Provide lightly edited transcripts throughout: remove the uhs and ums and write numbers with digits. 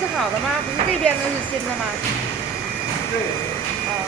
是好的吗？不是这边的是新的吗？对。哦。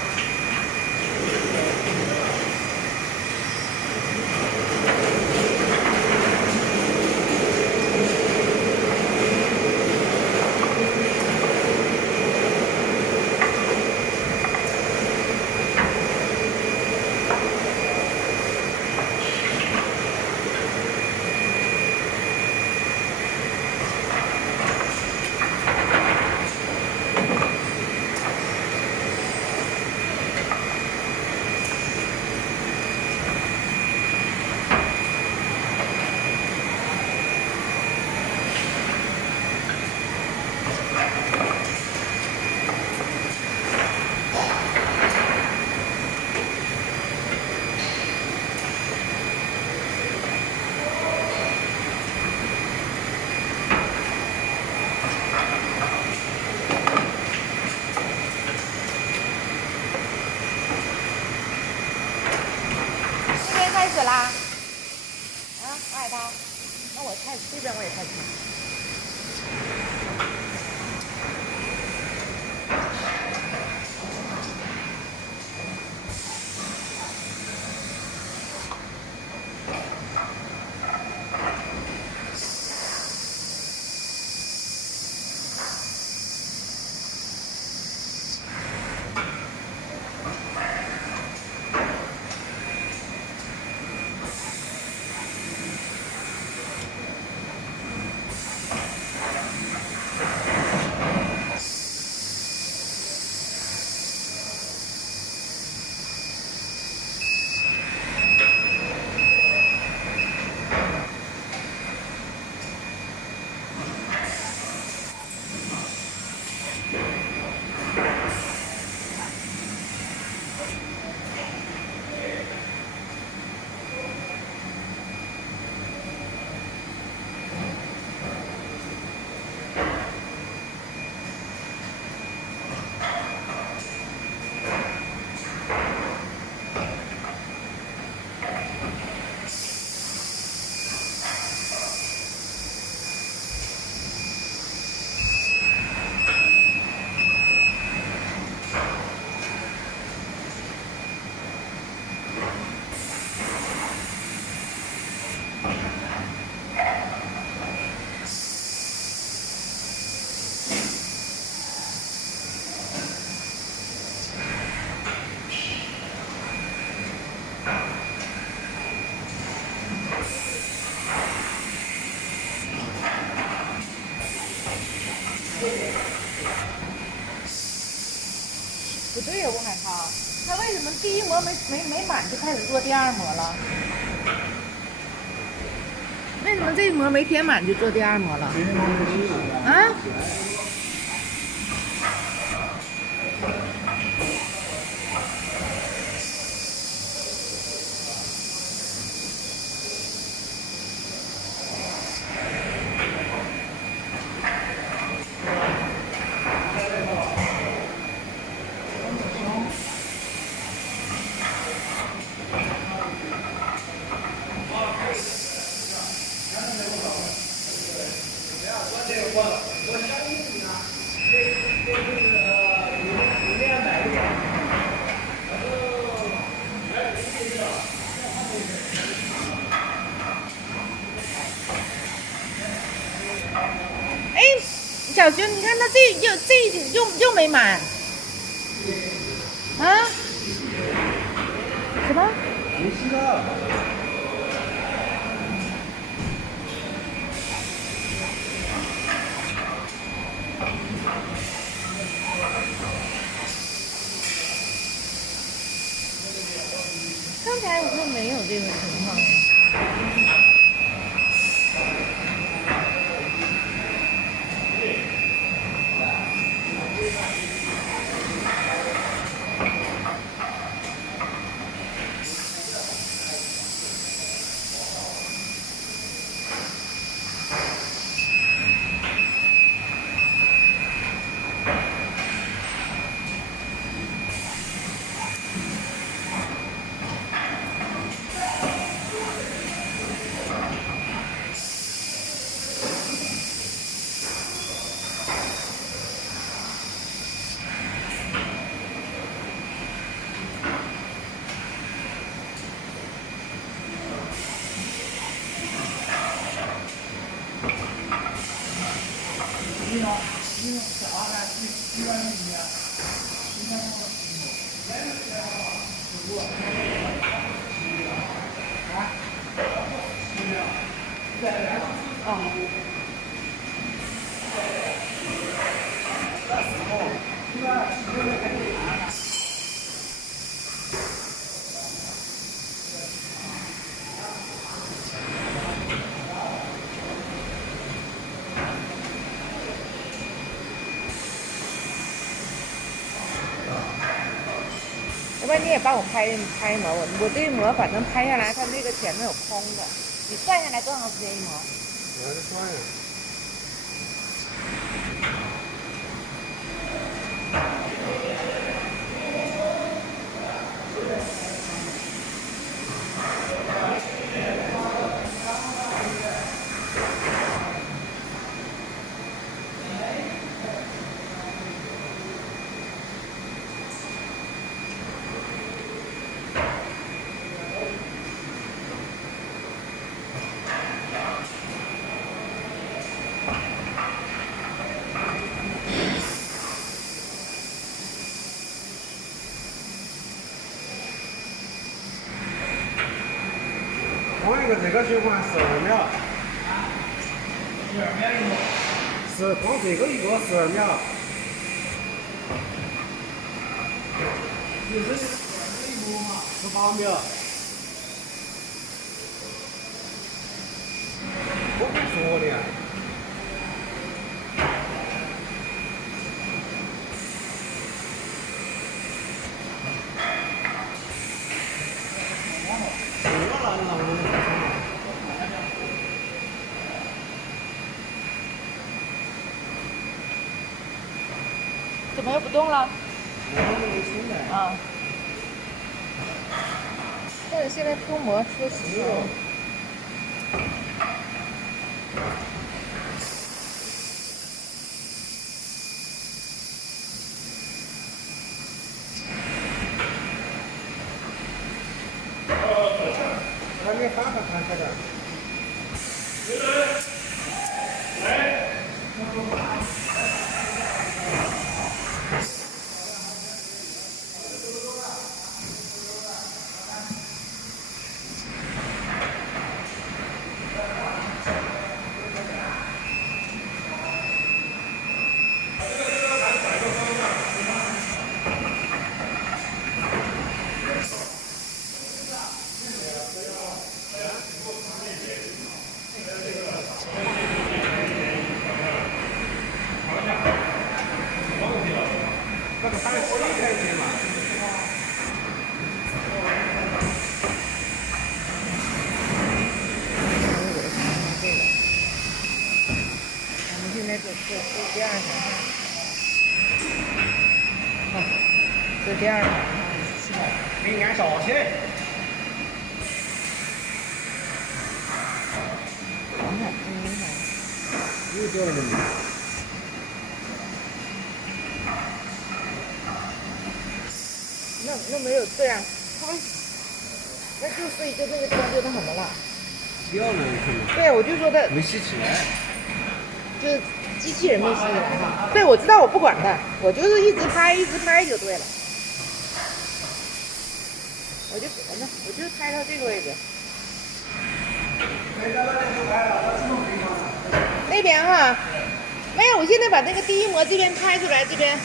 这边开始啦。啊，爱他。那我开始，这边我也开始。不对呀，吴海涛，他为什么第一模没满就开始做第二模了？为什么这一模没填满就做第二模了？啊？哎，小熊，你看他这又没满啊？什么？没吸了。刚才我说没有这个情况呀。要不然你也帮我拍一模，我这一模反正拍下来，它那个前面有空的，你算下来多长时间一模？我还得算呀。同一个这个循环12秒，是光这个一个12秒。18秒。我跟你说的呀。怎么又不动了？啊。但是现在脱模说实话。还没翻看看的。那个还是开心嘛。我们现在就第二场，这第二场，给你按下去。又掉了没？那没有这样，那就所以就那个地方就那什么了。掉了对，我就说的没吸起来。就是机器人没吸起来哈。对，我知道，我不管它，我就是一直拍就对了。我就拍到这个位置。那边哈，没有，我现在把那个第一模这边拍出来，这边，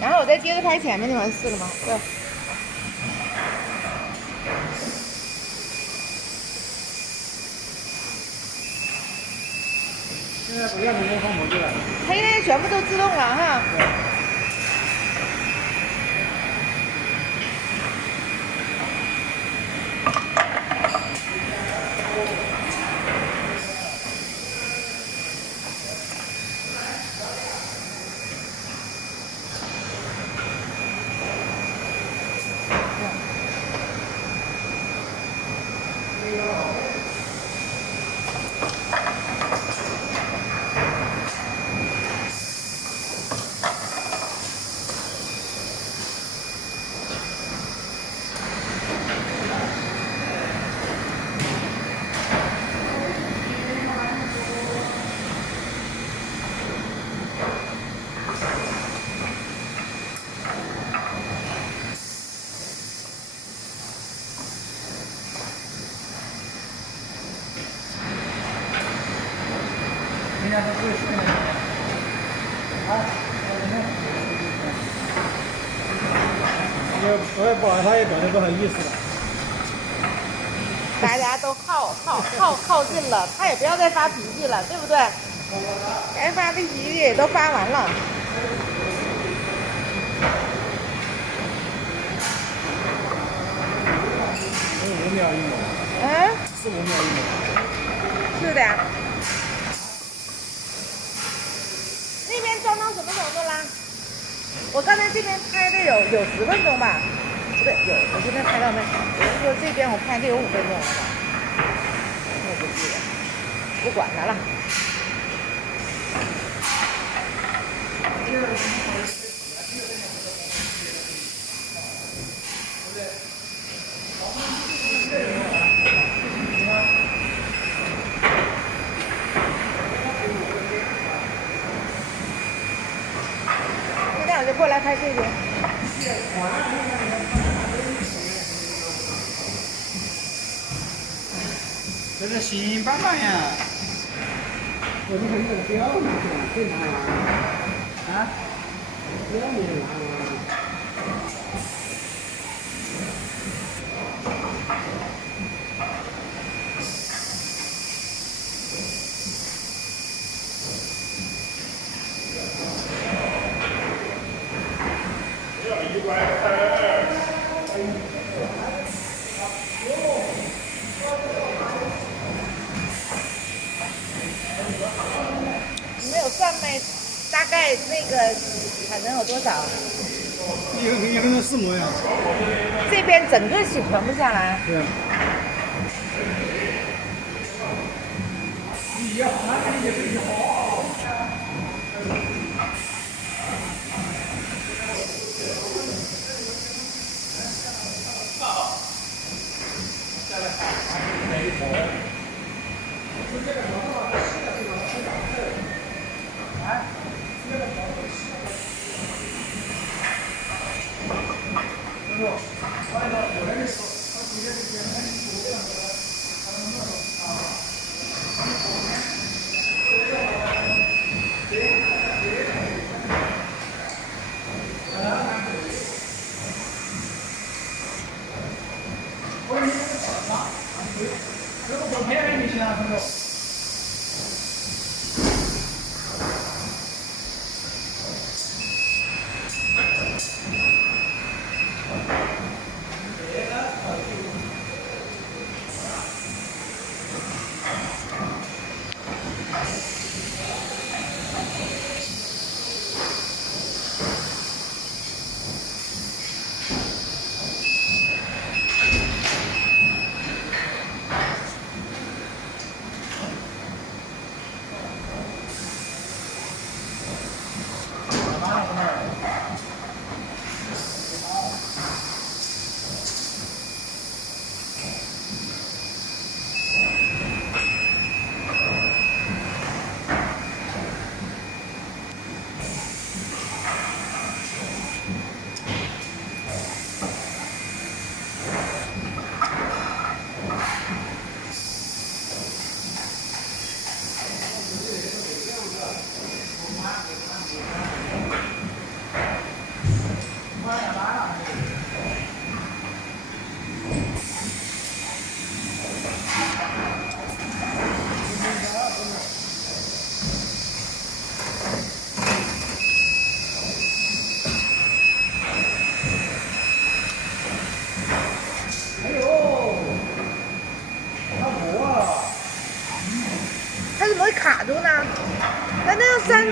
然后我再接着拍前面的，完事了吗？对。现在不要模仿模具了。它现在全部都自动了哈。我也不好，他也表示不好意思了。大家都靠近了，他也不要再发脾气了，对不对？该发的脾气也都发完了。15秒1秒。嗯，15秒1秒。是的。那边装到什么程度啦？我刚才这边拍的有10分钟吧？不对，我现在拍到那，我是说这边我拍的有5分钟了吧？我不记得，不管它了。现在我就过来拍这边。这是新版本呀！我你看你这个表面可以拿完啊？表面拿完。你没有算没？大概那个产能有多少？一个人4模呀。这边整个洗全部下来。对。也好，也是好。它怎么会卡住呢？那要删，